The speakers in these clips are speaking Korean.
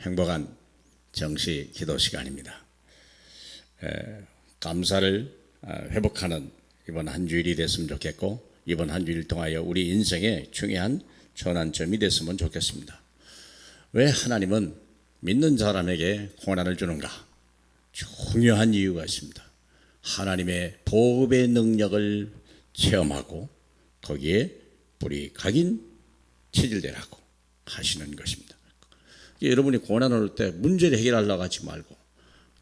행복한 정시 기도 시간입니다. 감사를 회복하는 이번 한 주일이 됐으면 좋겠고, 이번 한 주일 통하여 우리 인생의 중요한 전환점이 됐으면 좋겠습니다. 왜 하나님은 믿는 사람에게 고난을 주는가? 중요한 이유가 있습니다. 하나님의 보급의 능력을 체험하고 거기에 뿌리 각인 체질되라고 하시는 것입니다. 여러분이 고난을 올 때 문제를 해결하려고 하지 말고,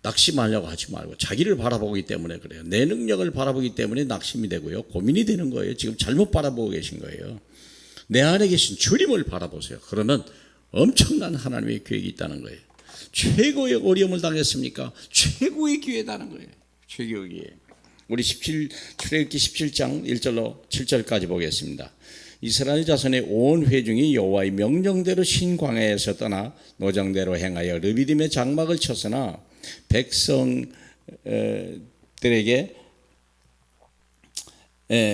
낙심하려고 하지 말고, 자기를 바라보기 때문에 그래요. 내 능력을 바라보기 때문에 낙심이 되고요, 고민이 되는 거예요. 지금 잘못 바라보고 계신 거예요. 내 안에 계신 주님을 바라보세요. 그러면 엄청난 하나님의 계획이 있다는 거예요. 최고의 어려움을 당했습니까? 최고의 기회다는 거예요. 최고의 기회. 우리 출애굽기 17장 1절로 7절까지 보겠습니다. 이스라엘 자손의 온 회중이 여호와의 명령대로 신광야에서 떠나 노정대로 행하여 르비딤의 장막을 쳤으나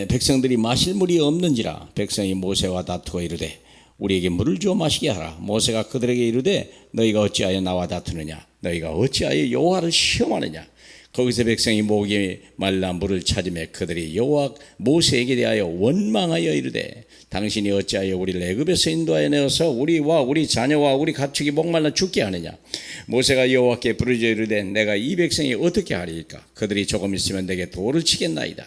백성들이 마실 물이 없는지라 백성이 모세와 다투어 이르되 우리에게 물을 주어 마시게 하라. 모세가 그들에게 이르되 너희가 어찌하여 나와 다투느냐? 너희가 어찌하여 여호와를 시험하느냐? 거기서 백성이 목이 말라 물을 찾으며 그들이 여호와 모세에게 대하여 원망하여 이르되 당신이 어찌하여 우리를 애굽에서 인도하여 내어서 우리와 우리 자녀와 우리 가축이 목말라 죽게 하느냐? 모세가 여호와께 부르짖어 이르되 내가 이 백성이 어떻게 하리이까? 그들이 조금 있으면 내게 돌을 치겠나이다.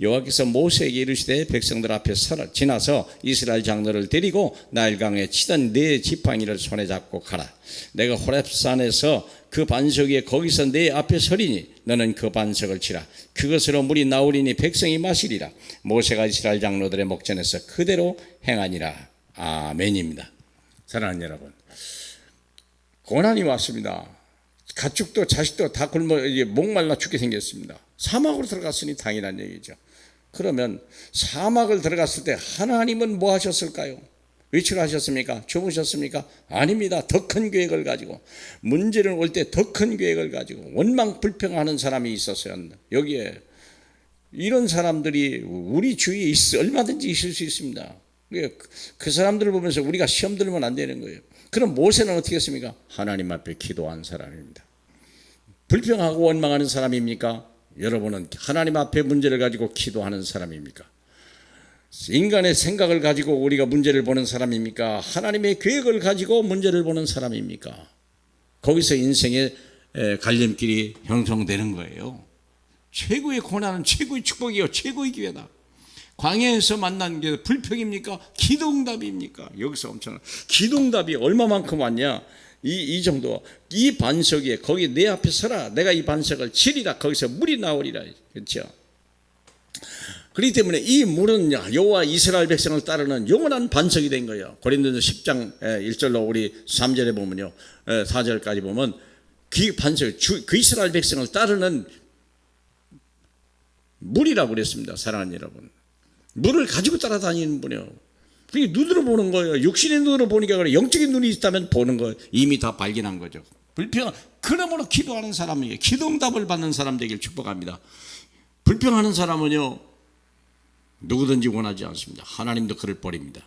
여호와께서 모세에게 이르시되 백성들 앞에 지나서 이스라엘 장로를 데리고 나일강에 치던 네 지팡이를 손에 잡고 가라. 내가 호렙산에서 그 반석 위에 거기서 내 앞에 서리니 너는 그 반석을 치라. 그것으로 물이 나오리니 백성이 마시리라. 모세가 이스라엘 장로들의 목전에서 그대로 행하니라. 아멘입니다. 사랑하는 여러분, 고난이 왔습니다. 가축도 자식도 다 굶어 목말라 죽게 생겼습니다. 사막으로 들어갔으니 당연한 얘기죠. 그러면 사막을 들어갔을 때 하나님은 뭐 하셨을까요? 외출하셨습니까? 주무셨습니까? 아닙니다. 더 큰 계획을 가지고, 문제를 올 때 더 큰 계획을 가지고 원망 불평하는 사람이 있었어요. 여기에 이런 사람들이 우리 주위에 얼마든지 있을 수 있습니다. 그 사람들을 보면서 우리가 시험 들면 안 되는 거예요. 그럼 모세는 어떻게 했습니까? 하나님 앞에 기도한 사람입니다. 불평하고 원망하는 사람입니까? 여러분은 하나님 앞에 문제를 가지고 기도하는 사람입니까? 인간의 생각을 가지고 우리가 문제를 보는 사람입니까? 하나님의 계획을 가지고 문제를 보는 사람입니까? 거기서 인생의 갈림길이 형성되는 거예요. 최고의 고난은 최고의 축복이요, 최고의 기회다. 광야에서 만난 게 불평입니까? 기도응답입니까? 여기서 엄청난 기도응답이 얼마만큼 왔냐? 이 정도, 이 반석 위에 거기 내 앞에 서라. 내가 이 반석을 치리라. 거기서 물이 나오리라. 그렇죠? 그렇기 때문에 이 물은 여호와 이스라엘 백성을 따르는 영원한 반석이 된 거예요. 고린도서 10장 1절로 우리 3절에 보면요, 4절까지 보면 그 반석, 그 이스라엘 백성을 따르는 물이라고 그랬습니다. 사랑하는 여러분, 물을 가지고 따라다니는 분이요. 그게 눈으로 보는 거예요. 육신의 눈으로 보니까 그래. 영적인 눈이 있다면 보는 거예요. 이미 다 발견한 거죠. 그러므로 기도하는 사람에게 기도응답을 받는 사람 되길 축복합니다. 불평하는 사람은요, 누구든지 원하지 않습니다. 하나님도 그를 버립니다.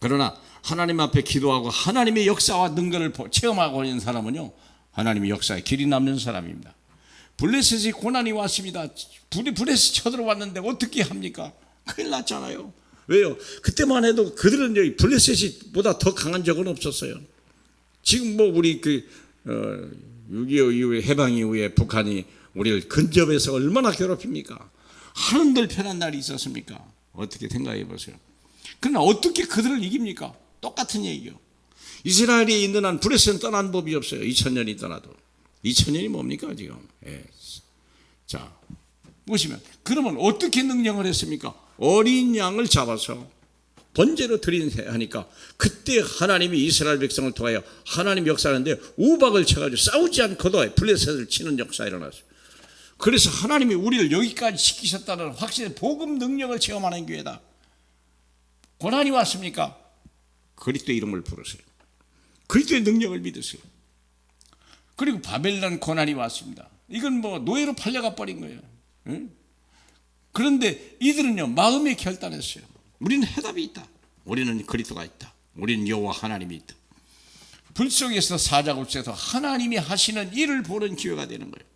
그러나 하나님 앞에 기도하고 하나님의 역사와 능력을 체험하고 있는 사람은요, 하나님의 역사에 길이 남는 사람입니다. 블레셋이 고난이 왔습니다. 블레셋 쳐들어왔는데 어떻게 합니까? 큰일 났잖아요. 왜요? 그때만 해도 그들은 블레셋보다 더 강한 적은 없었어요. 지금 뭐 우리 6.25 이후에, 해방 이후에 북한이 우리를 근접해서 얼마나 괴롭힙니까? 한들 편한 날이 있었습니까? 어떻게 생각해 보세요. 그러나 어떻게 그들을 이깁니까? 똑같은 얘기요. 이스라엘이 있는 한 블레셋은 떠난 법이 없어요. 2000년이 떠나도. 2000년이 뭡니까 지금? 자, 보시면 그러면 어떻게 능력을 했습니까? 어린 양을 잡아서 번제로 드리니까 그때 하나님이 이스라엘 백성을 통하여 하나님 역사하는데 우박을 쳐가지고 싸우지 않고도 블레셋을 치는 역사가 일어났어요. 그래서 하나님이 우리를 여기까지 시키셨다는 확실히 복음 능력을 체험하는 교회다. 고난이 왔습니까? 그리스도의 이름을 부르세요. 그리스도의 능력을 믿으세요. 그리고 바벨론 고난이 왔습니다. 이건 뭐 노예로 팔려가 버린 거예요. 응? 그런데 이들은요, 마음에 결단했어요. 우리는 해답이 있다. 우리는 그리스도가 있다. 우리는 여호와 하나님이 있다. 불 속에서 사자굴에서 하나님이 하시는 일을 보는 기회가 되는 거예요.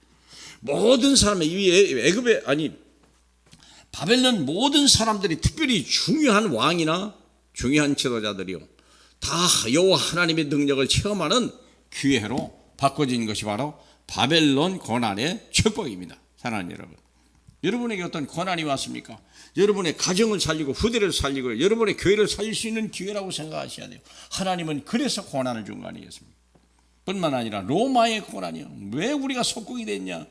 모든 사람의 애굽에 바벨론 모든 사람들이 특별히 중요한 왕이나 중요한 지도자들이요 다 여호와 하나님의 능력을 체험하는 기회로 바꿔진 것이 바로 바벨론 고난의 축복입니다. 사랑하는 여러분, 여러분에게 어떤 고난이 왔습니까? 여러분의 가정을 살리고 후대를 살리고 여러분의 교회를 살릴 수 있는 기회라고 생각하셔야 돼요. 하나님은 그래서 고난을 준 거 아니겠습니까? 뿐만 아니라 로마의 고난이요. 왜 우리가 속국이 됐냐?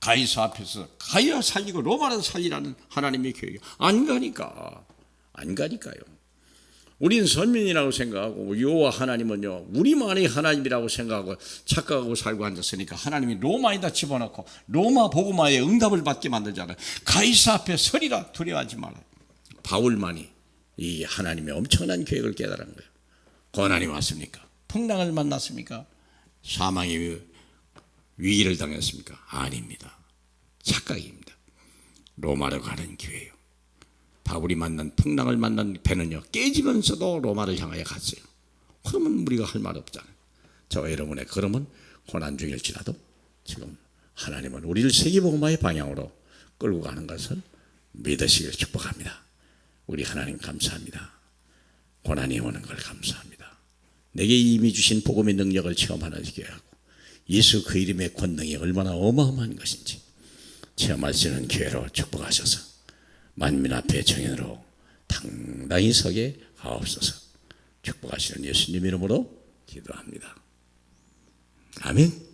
가이사 앞에서 가이사 살리고 로마를 살리라는 하나님의 계획이 안 가니까요. 우린 선민이라고 생각하고 여호와 하나님은요 우리만의 하나님이라고 생각하고 착각하고 살고 앉았으니까 하나님이 로마에다 집어넣고 로마 복음화의 응답을 받게 만들잖아요. 가이사 앞에 서리라 두려워하지 마라. 바울만이 이 하나님의 엄청난 계획을 깨달은 거예요. 고난이 왔습니까? 풍랑을 만났습니까? 사망의 위기를 당했습니까? 아닙니다. 착각입니다. 로마로 가는 기회예요. 바울이 만난 풍랑을 만난 배는요 깨지면서도 로마를 향하여 갔어요. 그러면 우리가 할 말 없잖아요. 저와 여러분의 걸음은 고난 중일지라도 지금 하나님은 우리를 세계복음화의 방향으로 끌고 가는 것을 믿으시길 축복합니다. 우리 하나님 감사합니다. 고난이 오는 걸 감사합니다. 내게 이미 주신 복음의 능력을 체험하는 기회 하고 예수 그 이름의 권능이 얼마나 어마어마한 것인지 체험할 수 있는 기회로 축복하셔서 만민 앞에 정인으로 당당히 서게 하옵소서. 축복하시는 예수님 이름으로 기도합니다. 아멘.